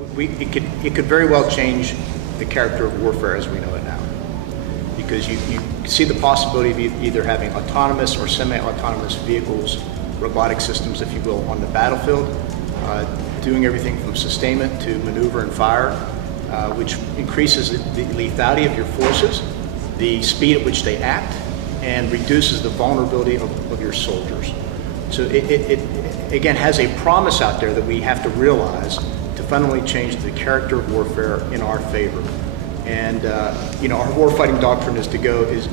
It could very well change the character of warfare as we know it now, because you see the possibility of either having autonomous or semi-autonomous vehicles, robotic systems, if you will, on the battlefield, doing everything from sustainment to maneuver and fire, which increases the lethality of your forces, the speed at which they act, and reduces the vulnerability of your soldiers. So it again has a promise out there that we have to realize to fundamentally change the character of warfare in our favor. And our warfighting doctrine is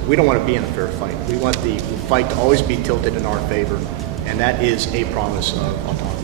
we don't want to be in a fair fight. We want the fight to always be tilted in our favor, and that is a promise of autonomy.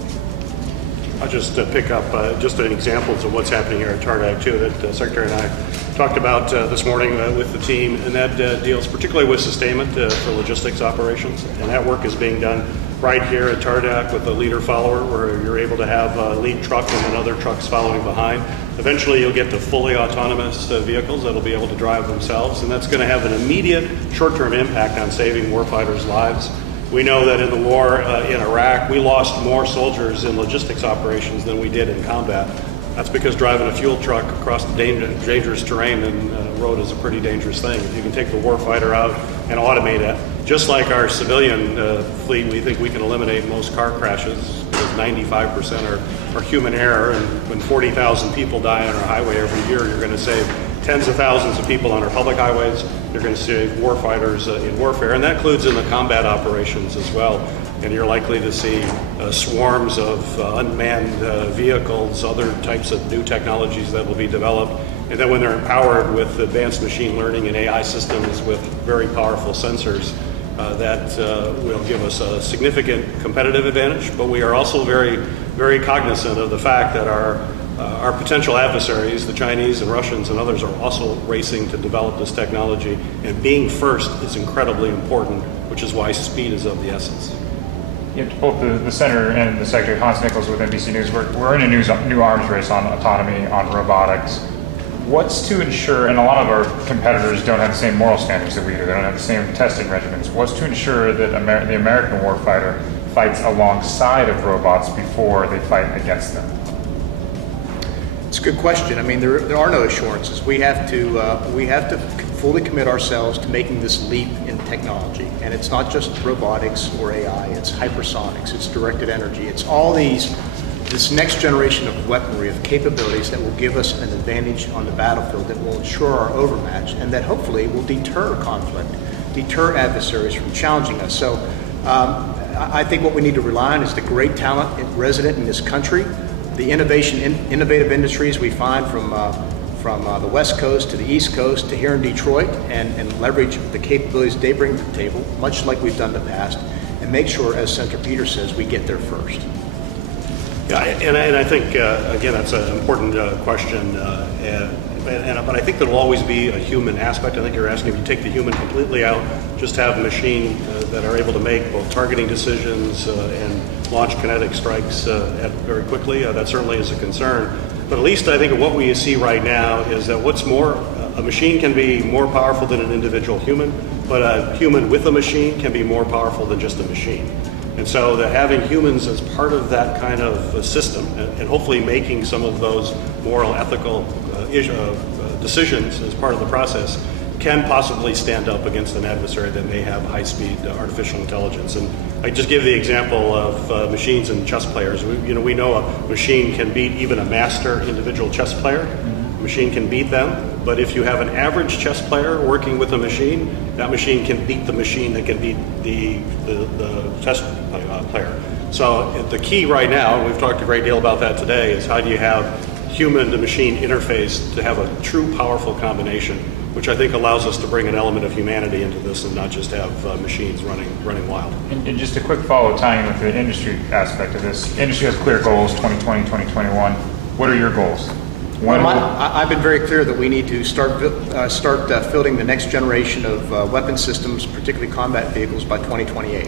I'll just pick up just an examples of what's happening here at TARDEC too, that Secretary and I talked about this morning with the team, and that deals particularly with sustainment for logistics operations. And that work is being done right here at TARDEC with a leader-follower, where you're able to have a lead truck and then other trucks following behind. Eventually you'll get to fully autonomous vehicles that'll be able to drive themselves, and that's going to have an immediate short-term impact on saving warfighters' lives. We know that in the war in Iraq, we lost more soldiers in logistics operations than we did in combat. That's because driving a fuel truck across the dangerous terrain and road is a pretty dangerous thing. If you can take the warfighter out and automate it, just like our civilian fleet, we think we can eliminate most car crashes, because 95% are human error, and when 40,000 people die on our highway every year, you're going to save tens of thousands of people on our public highways. You're going to save warfighters in warfare, and that includes in the combat operations as well. And you're likely to see swarms of unmanned vehicles, other types of new technologies that will be developed. And then when they're empowered with advanced machine learning and AI systems with very powerful sensors, that will give us a significant competitive advantage. But we are also very, very cognizant of the fact that our potential adversaries, the Chinese and Russians and others, are also racing to develop this technology. And being first is incredibly important, which is why speed is of the essence. Yeah, both the Senator and the Secretary, Hans Nichols with NBC News, we're in a new arms race on autonomy, on robotics. What's to ensure, and a lot of our competitors don't have the same moral standards that we do, they don't have the same testing regimens. What's to ensure that the American warfighter fights alongside of robots before they fight against them? It's a good question. I mean, there are no assurances. We have to fully commit ourselves to making this leap in technology. And it's not just robotics or AI, it's hypersonics, it's directed energy, it's all this next generation of weaponry, of capabilities that will give us an advantage on the battlefield, that will ensure our overmatch, and that hopefully will deter conflict, deter adversaries from challenging us. So I think what we need to rely on is the great talent resident in this country, the innovative industries we find from the West Coast to the East Coast to here in Detroit, and leverage the capabilities they bring to the table, much like we've done in the past, and make sure, as Senator Peters says, we get there first. Yeah, and I think, again, that's an important question, but I think there will always be a human aspect. I think you're asking if you take the human completely out, just have a machine that are able to make both targeting decisions and launch kinetic strikes very quickly. That certainly is a concern. But at least I think what we see right now is that a machine can be more powerful than an individual human, but a human with a machine can be more powerful than just a machine. And so that having humans as part of that kind of system, and hopefully making some of those moral, ethical decisions as part of the process, can possibly stand up against an adversary that may have high-speed artificial intelligence. And I just give the example of machines and chess players. We know a machine can beat even a master individual chess player. A machine can beat them, but if you have an average chess player working with a machine, that machine can beat the machine that can beat the chess player. So the key right now, and we've talked a great deal about that today, is how do you have human to machine interface to have a true powerful combination, which I think allows us to bring an element of humanity into this and not just have machines running wild. And just a quick follow tying in with the industry aspect of this. Industry has clear goals, 2020, 2021. What are your goals? I've been very clear that we need to start fielding the next generation of weapon systems, particularly combat vehicles, by 2028.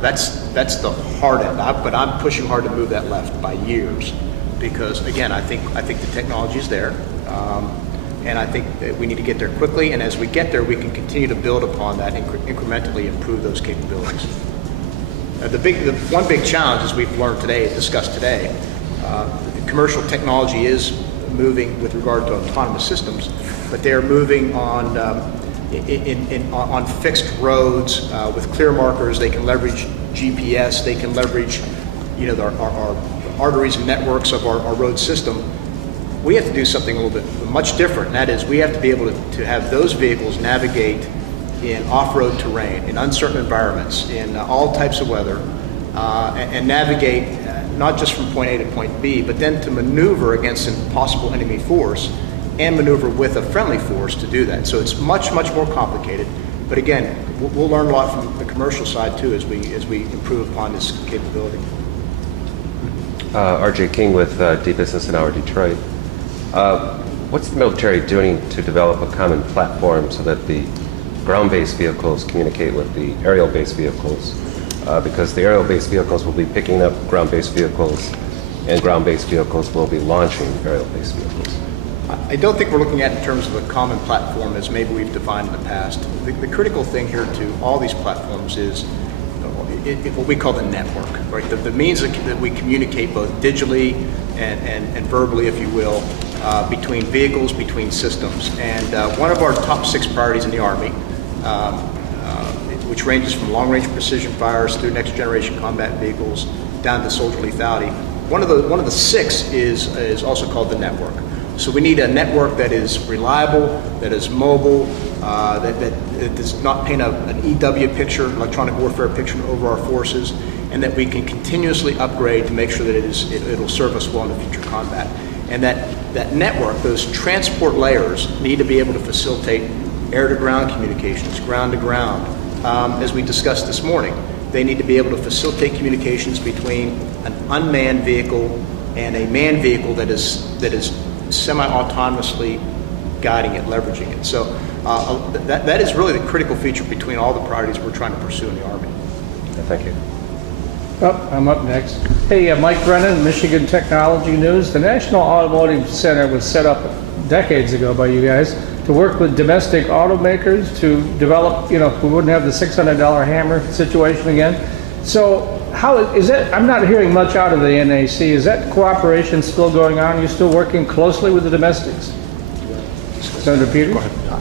That's the hard end, but I'm pushing hard to move that left by years, because again, I think the technology is there, and I think that we need to get there quickly. And as we get there, we can continue to build upon that and incrementally improve those capabilities. The one big challenge, as we've learned today, discussed today, commercial technology is moving with regard to autonomous systems, but they're moving on on fixed roads with clear markers. They can leverage GPS. They can leverage, our arteries and networks of our road system. We have to do something a little bit much different, and that is we have to be able to have those vehicles navigate in off-road terrain, in uncertain environments, in all types of weather, and navigate not just from point A to point B, but then to maneuver against a possible enemy force and maneuver with a friendly force to do that. So it's much, much more complicated. But again, we'll learn a lot from the commercial side too as we improve upon this capability. R.J. King with Deep Business in Our Detroit. What's the military doing to develop a common platform so that the ground-based vehicles communicate with the aerial-based vehicles? Because the aerial-based vehicles will be picking up ground-based vehicles, and ground-based vehicles will be launching aerial-based vehicles. I don't think we're looking at it in terms of a common platform as maybe we've defined in the past. The critical thing here to all these platforms is what we call the network, right? The means that we communicate both digitally and verbally, if you will, between vehicles, between systems. And one of our top 6 priorities in the Army, which ranges from long-range precision fires through next-generation combat vehicles down to soldier lethality, one of the 6 is also called the network. So we need a network that is reliable, that is mobile, that does not paint an EW picture, electronic warfare picture over our forces, and that we can continuously upgrade to make sure that it'll serve us well in the future combat. And that network, those transport layers, need to be able to facilitate air-to-ground communications, ground-to-ground. As we discussed this morning, they need to be able to facilitate communications between an unmanned vehicle and a manned vehicle that is semi-autonomously guiding it, leveraging it. So that is really the critical feature between all the priorities we're trying to pursue in the Army. Thank you. Oh, I'm up next. Hey, Mike Brennan, Michigan Technology News. The National Automotive Center was set up decades ago by you guys to work with domestic automakers to develop, we wouldn't have the $600 hammer situation again. So how is that? I'm not hearing much out of the NAC. Is that cooperation still going on? Are you still working closely with the domestics? Senator Peters?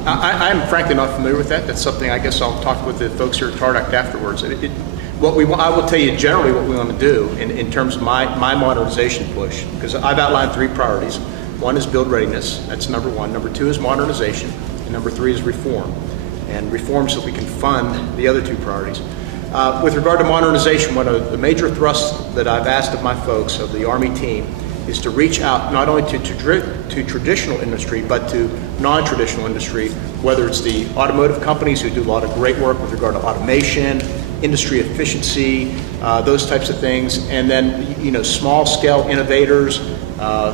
I'm frankly not familiar with that. That's something I guess I'll talk with the folks here at TARDEC afterwards. I will tell you generally what we want to do in terms of my modernization push, because I've outlined 3 priorities. One is build readiness. That's number 1. Number 2 is modernization. And number 3 is reform. And reform so we can fund the other 2 priorities. With regard to modernization, one of the major thrusts that I've asked of my folks, of the Army team, is to reach out not only to traditional industry, but to non-traditional industry, whether it's the automotive companies who do a lot of great work with regard to automation, industry efficiency, those types of things, and then small-scale innovators,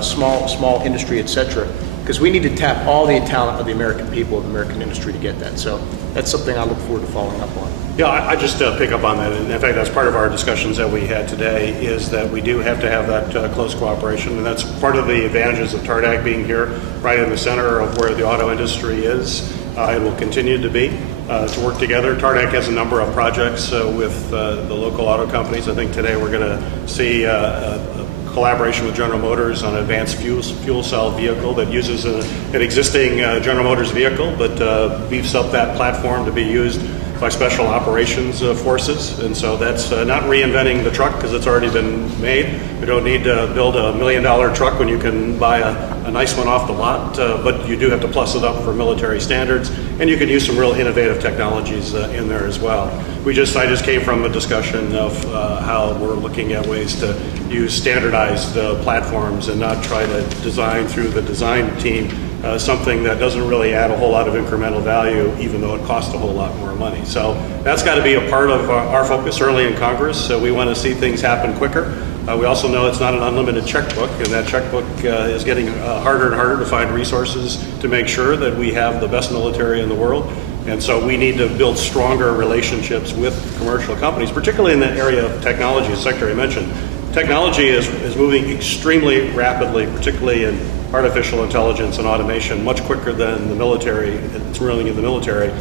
small industry, etc. Because we need to tap all the talent of the American people, of the American industry to get that. So that's something I look forward to following up on. Yeah, I just pick up on that. And in fact, that's part of our discussions that we had today, is that we do have to have that close cooperation. And that's part of the advantages of TARDEC being here right in the center of where the auto industry is. It will continue to be to work together. TARDEC has a number of projects with the local auto companies. I think today we're going to see a collaboration with General Motors on an advanced fuel cell vehicle that uses an existing General Motors vehicle, but beefs up that platform to be used by special operations forces. And so that's not reinventing the truck, because it's already been made. We don't need to build a $1 million truck when you can buy a nice one off the lot, but you do have to plus it up for military standards, and you can use some real innovative technologies in there as well. I just came from a discussion of how we're looking at ways to use standardized platforms and not try to design through the design team something that doesn't really add a whole lot of incremental value, even though it costs a whole lot more money. So that's got to be a part of our focus, certainly in Congress. So we want to see things happen quicker. We also know it's not an unlimited checkbook, and that checkbook is getting harder and harder to find resources to make sure that we have the best military in the world. And so we need to build stronger relationships with commercial companies, particularly in the area of technology, as Secretary mentioned. Technology is moving extremely rapidly, particularly in artificial intelligence and automation, much quicker than the military. It's really in the military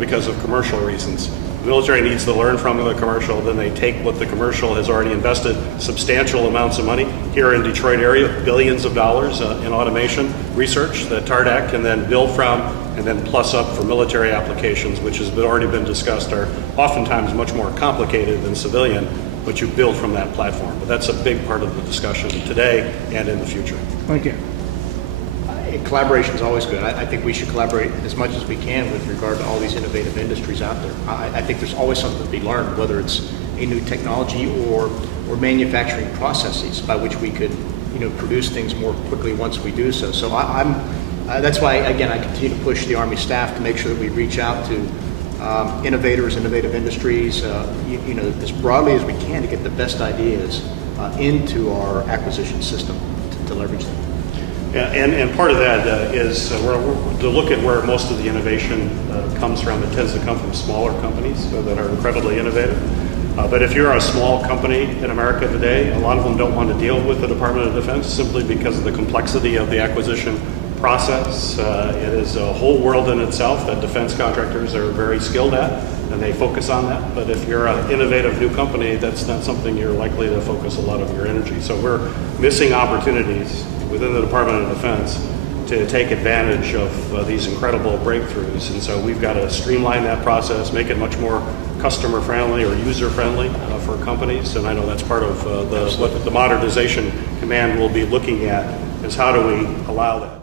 because of commercial reasons. The military needs to learn from the commercial, then they take what the commercial has already invested substantial amounts of money. Here in Detroit area, billions of dollars in automation research that TARDEC can then build from and then plus up for military applications, which has already been discussed, are oftentimes much more complicated than civilian, but you build from that platform. But that's a big part of the discussion today and in the future. Thank you. Collaboration is always good. I think we should collaborate as much as we can with regard to all these innovative industries out there. I think there's always something to be learned, whether it's a new technology or manufacturing processes by which we could, produce things more quickly once we do so. So that's why, again, I continue to push the Army staff to make sure that we reach out to innovators, innovative industries, as broadly as we can to get the best ideas into our acquisition system to leverage them. Yeah, and part of that is to look at where most of the innovation comes from. It tends to come from smaller companies that are incredibly innovative. But if you're a small company in America today, a lot of them don't want to deal with the Department of Defense simply because of the complexity of the acquisition process. It is a whole world in itself that defense contractors are very skilled at, and they focus on that. But if you're an innovative new company, that's not something you're likely to focus a lot of your energy. So we're missing opportunities within the Department of Defense to take advantage of these incredible breakthroughs. And so we've got to streamline that process, make it much more customer friendly or user friendly for companies. And I know that's part of what the Modernization Command will be looking at, is how do we allow that.